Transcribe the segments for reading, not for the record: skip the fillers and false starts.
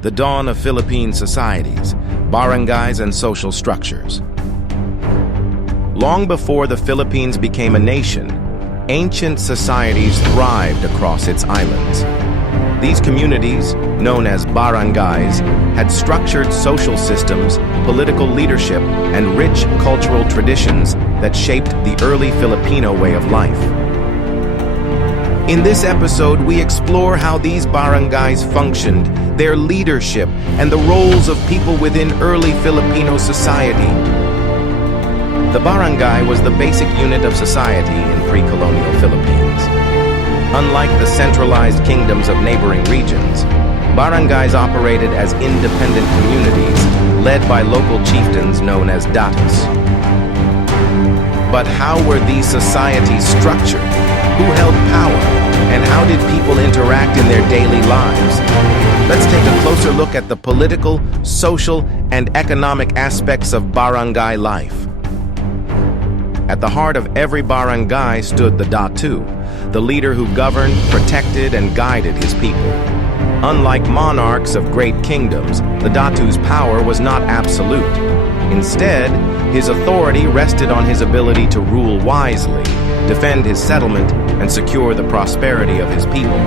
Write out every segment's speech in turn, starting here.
the dawn of Philippine societies, barangays, and social structures. Long before the Philippines became a nation, ancient societies thrived across its islands. These communities, known as barangays, had structured social systems, political leadership, and rich cultural traditions that shaped the early Filipino way of life. In this episode, we explore how these barangays functioned, their leadership, and the roles of people within early Filipino society. The barangay was the basic unit of society in pre-colonial Philippines. Unlike the centralized kingdoms of neighboring regions, barangays operated as independent communities led by local chieftains known as datus. But how were these societies structured? Who held power? And how did people interact in their daily lives? Let's take a closer look at the political, social, and economic aspects of barangay life. At the heart of every barangay stood the Datu, the leader who governed, protected, and guided his people. Unlike monarchs of great kingdoms, the Datu's power was not absolute. Instead, his authority rested on his ability to rule wisely, defend his settlement, and secure the prosperity of his people.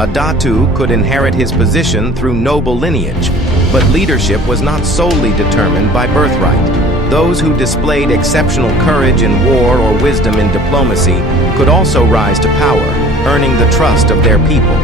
A Datu could inherit his position through noble lineage, but leadership was not solely determined by birthright. Those who displayed exceptional courage in war or wisdom in diplomacy could also rise to power, earning the trust of their people.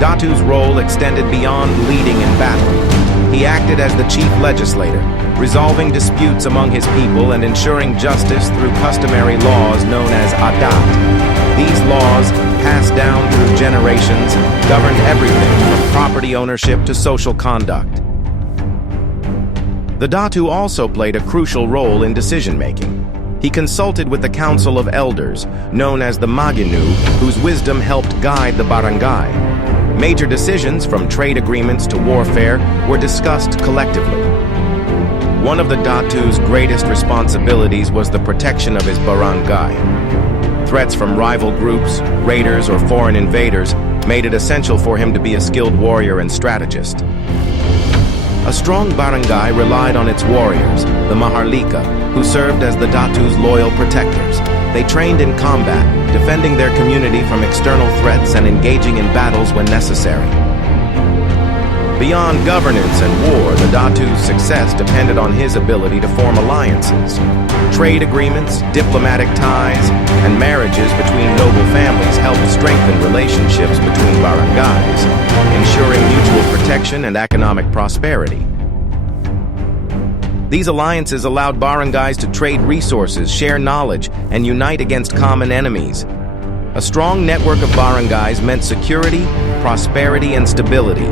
Datu's role extended beyond leading in battle. He acted as the chief legislator, resolving disputes among his people and ensuring justice through customary laws known as adat. These laws, passed down through generations, governed everything from property ownership to social conduct. The Datu also played a crucial role in decision-making. He consulted with the Council of Elders, known as the Maginu, whose wisdom helped guide the barangay. Major decisions, from trade agreements to warfare, were discussed collectively. One of the Datu's greatest responsibilities was the protection of his barangay. Threats from rival groups, raiders, or foreign invaders made it essential for him to be a skilled warrior and strategist. A strong barangay relied on its warriors, the Maharlika, who served as the Datu's loyal protectors. They trained in combat, defending their community from external threats and engaging in battles when necessary. Beyond governance and war, the Datu's success depended on his ability to form alliances. Trade agreements, diplomatic ties, and marriages between noble families helped strengthen relationships between barangays, ensuring mutual protection and economic prosperity. These alliances allowed barangays to trade resources, share knowledge, and unite against common enemies. A strong network of barangays meant security, prosperity, and stability.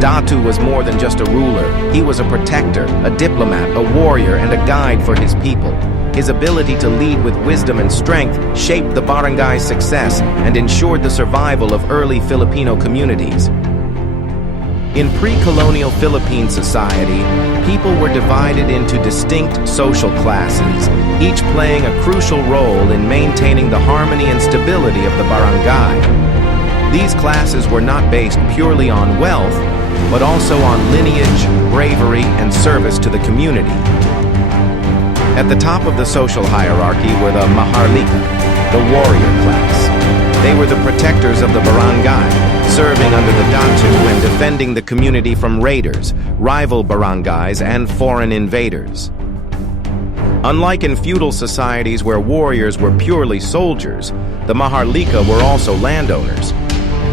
Datu was more than just a ruler. He was a protector, a diplomat, a warrior, and a guide for his people. His ability to lead with wisdom and strength shaped the barangay's success and ensured the survival of early Filipino communities. In pre-colonial Philippine society, people were divided into distinct social classes, each playing a crucial role in maintaining the harmony and stability of the barangay. These classes were not based purely on wealth, but also on lineage, bravery, and service to the community. At the top of the social hierarchy were the Maharlika, the warrior class. They were the protectors of the barangay, serving under the Datu and defending the community from raiders, rival barangays, and foreign invaders. Unlike in feudal societies where warriors were purely soldiers, the Maharlika were also landowners.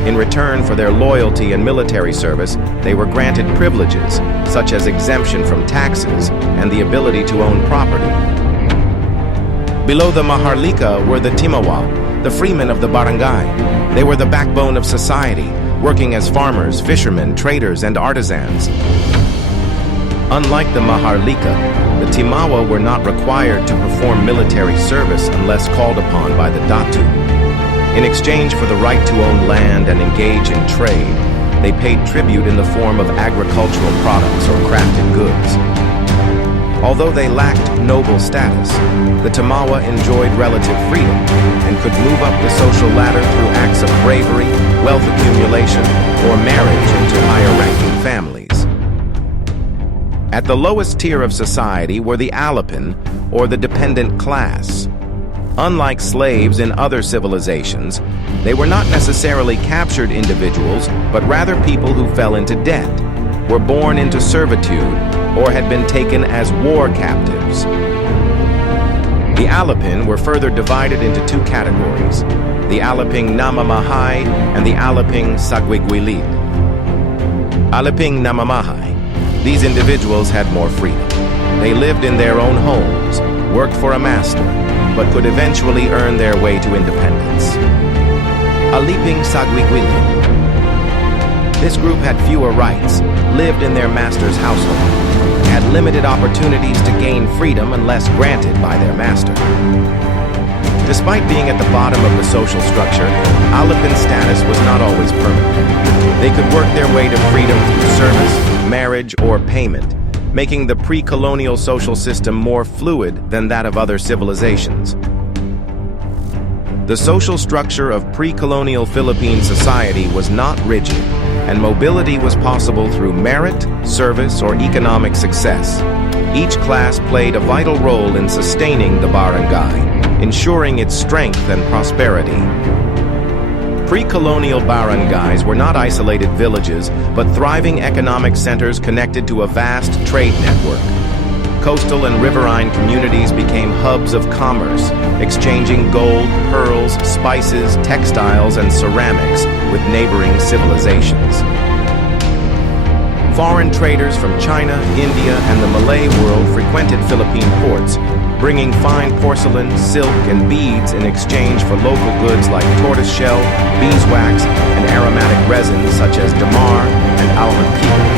In return for their loyalty and military service, they were granted privileges, such as exemption from taxes and the ability to own property. Below the Maharlika were the Timawa, the freemen of the barangay. They were the backbone of society, working as farmers, fishermen, traders, and artisans. Unlike the Maharlika, the Timawa were not required to perform military service unless called upon by the Datu. In exchange for the right to own land and engage in trade, they paid tribute in the form of agricultural products or crafted goods. Although they lacked noble status, the Timawa enjoyed relative freedom and could move up the social ladder through acts of bravery, wealth accumulation, speculation, or marriage into higher-ranking families. At the lowest tier of society were the Alipin, or the dependent class. Unlike slaves in other civilizations, they were not necessarily captured individuals, but rather people who fell into debt, were born into servitude, or had been taken as war captives. The Alipin were further divided into two categories, the Alipin namamahay and the Alipin sagwigwilid. Alipin namamahay. These individuals had more freedom. They lived in their own homes, worked for a master, but could eventually earn their way to independence. Alipin sagwigwilid. This group had fewer rights, lived in their master's household, and had limited opportunities to gain freedom unless granted by their master. Despite being at the bottom of the social structure, Alipin status was not always permanent. They could work their way to freedom through service, marriage, or payment, making the pre-colonial social system more fluid than that of other civilizations. The social structure of pre-colonial Philippine society was not rigid, and mobility was possible through merit, service, or economic success. Each class played a vital role in sustaining the barangay, ensuring its strength and prosperity. Pre-colonial barangays were not isolated villages, but thriving economic centers connected to a vast trade network. Coastal and riverine communities became hubs of commerce, exchanging gold, pearls, spices, textiles, and ceramics with neighboring civilizations. Foreign traders from China, India, and the Malay world frequented Philippine ports, bringing fine porcelain, silk, and beads in exchange for local goods like tortoiseshell, beeswax, and aromatic resins such as damar and alipin.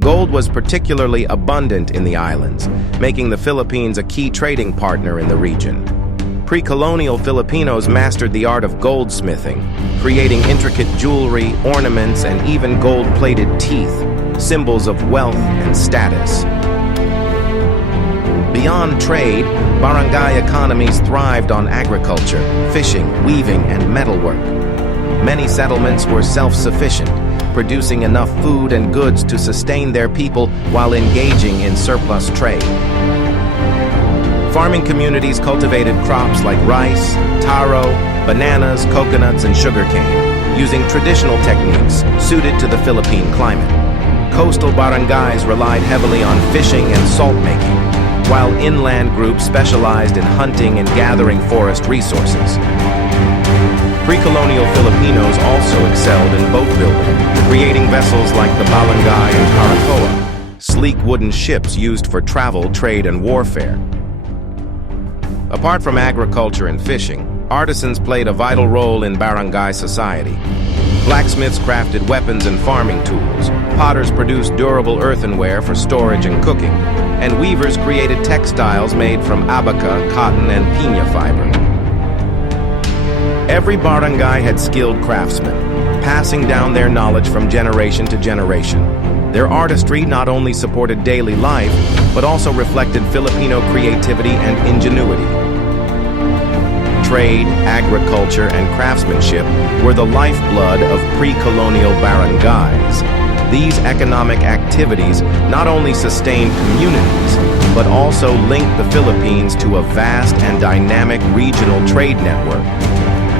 Gold was particularly abundant in the islands, making the Philippines a key trading partner in the region. Pre-colonial Filipinos mastered the art of goldsmithing, creating intricate jewelry, ornaments, and even gold-plated teeth, symbols of wealth and status. Beyond trade, barangay economies thrived on agriculture, fishing, weaving, and metalwork. Many settlements were self-sufficient, producing enough food and goods to sustain their people while engaging in surplus trade. Farming communities cultivated crops like rice, taro, bananas, coconuts, and sugarcane, using traditional techniques suited to the Philippine climate. Coastal barangays relied heavily on fishing and salt making, while inland groups specialized in hunting and gathering forest resources. Pre-colonial Filipinos also excelled in boat building, creating vessels like the Barangay and Caracoa, sleek wooden ships used for travel, trade, and warfare. Apart from agriculture and fishing, artisans played a vital role in barangay society. Blacksmiths crafted weapons and farming tools, potters produced durable earthenware for storage and cooking, and weavers created textiles made from abaca, cotton, and piña fiber. Every barangay had skilled craftsmen, passing down their knowledge from generation to generation. Their artistry not only supported daily life, but also reflected Filipino creativity and ingenuity. Trade, agriculture, and craftsmanship were the lifeblood of pre-colonial barangays. These economic activities not only sustained communities, but also linked the Philippines to a vast and dynamic regional trade network.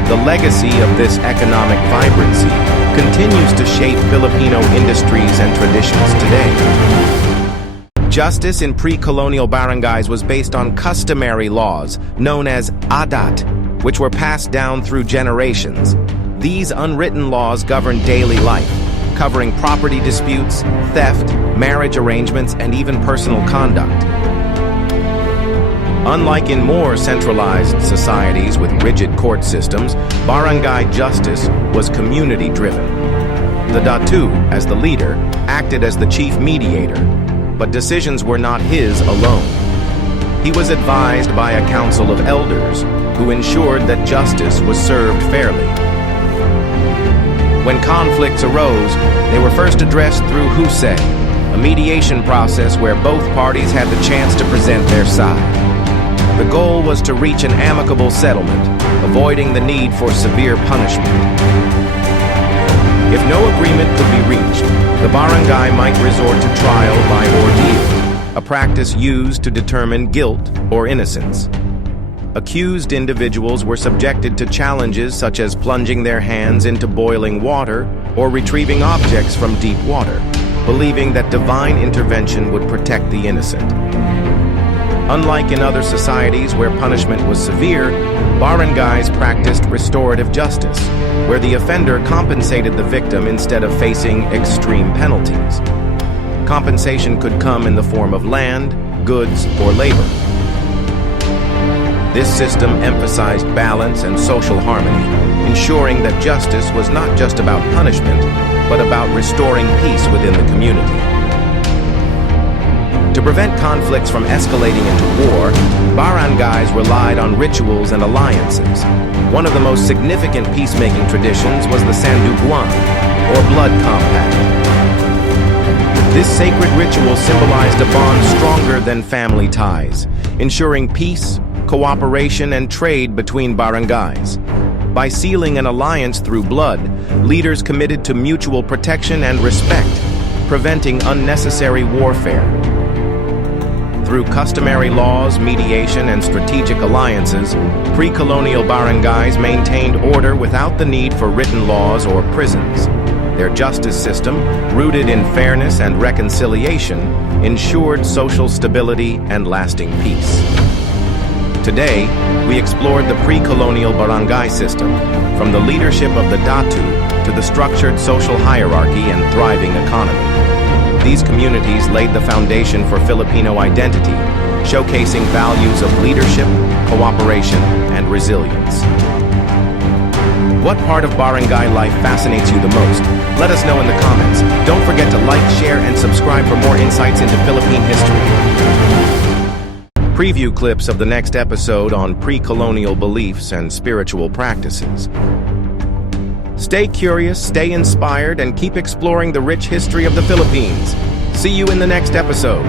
The legacy of this economic vibrancy continues to shape Filipino industries and traditions today. Justice in pre-colonial barangays was based on customary laws known as adat, which were passed down through generations. These unwritten laws governed daily life, covering property disputes, theft, marriage arrangements, and even personal conduct. Unlike in more centralized societies with rigid court systems, barangay justice was community-driven. The Datu, as the leader, acted as the chief mediator, but decisions were not his alone. He was advised by a council of elders who ensured that justice was served fairly. When conflicts arose, they were first addressed through husay, a mediation process where both parties had the chance to present their side. The goal was to reach an amicable settlement, avoiding the need for severe punishment. agreement could be reached, the barangay might resort to trial by ordeal, a practice used to determine guilt or innocence. Accused individuals were subjected to challenges such as plunging their hands into boiling water or retrieving objects from deep water, believing that divine intervention would protect the innocent. Unlike in other societies where punishment was severe, barangays practiced restorative justice, where the offender compensated the victim instead of facing extreme penalties. Compensation could come in the form of land, goods, or labor. This system emphasized balance and social harmony, ensuring that justice was not just about punishment, but about restoring peace within the community. To prevent conflicts from escalating into war, barangays relied on rituals and alliances. One of the most significant peacemaking traditions was the Sanduguan, or blood compact. This sacred ritual symbolized a bond stronger than family ties, ensuring peace, cooperation, and trade between barangays. By sealing an alliance through blood, leaders committed to mutual protection and respect, preventing unnecessary warfare. Through customary laws, mediation, and strategic alliances, pre-colonial barangays maintained order without the need for written laws or prisons. Their justice system, rooted in fairness and reconciliation, ensured social stability and lasting peace. Today, we explored the pre-colonial barangay system, from the leadership of the Datu to the structured social hierarchy and thriving economy. These communities laid the foundation for Filipino identity, showcasing values of leadership, cooperation, and resilience. What part of barangay life fascinates you the most? Let us know in the comments. Don't forget to like, share, and subscribe for more insights into Philippine history. Preview clips of the next episode on pre-colonial beliefs and spiritual practices. Stay curious, stay inspired, and keep exploring the rich history of the Philippines. See you in the next episode.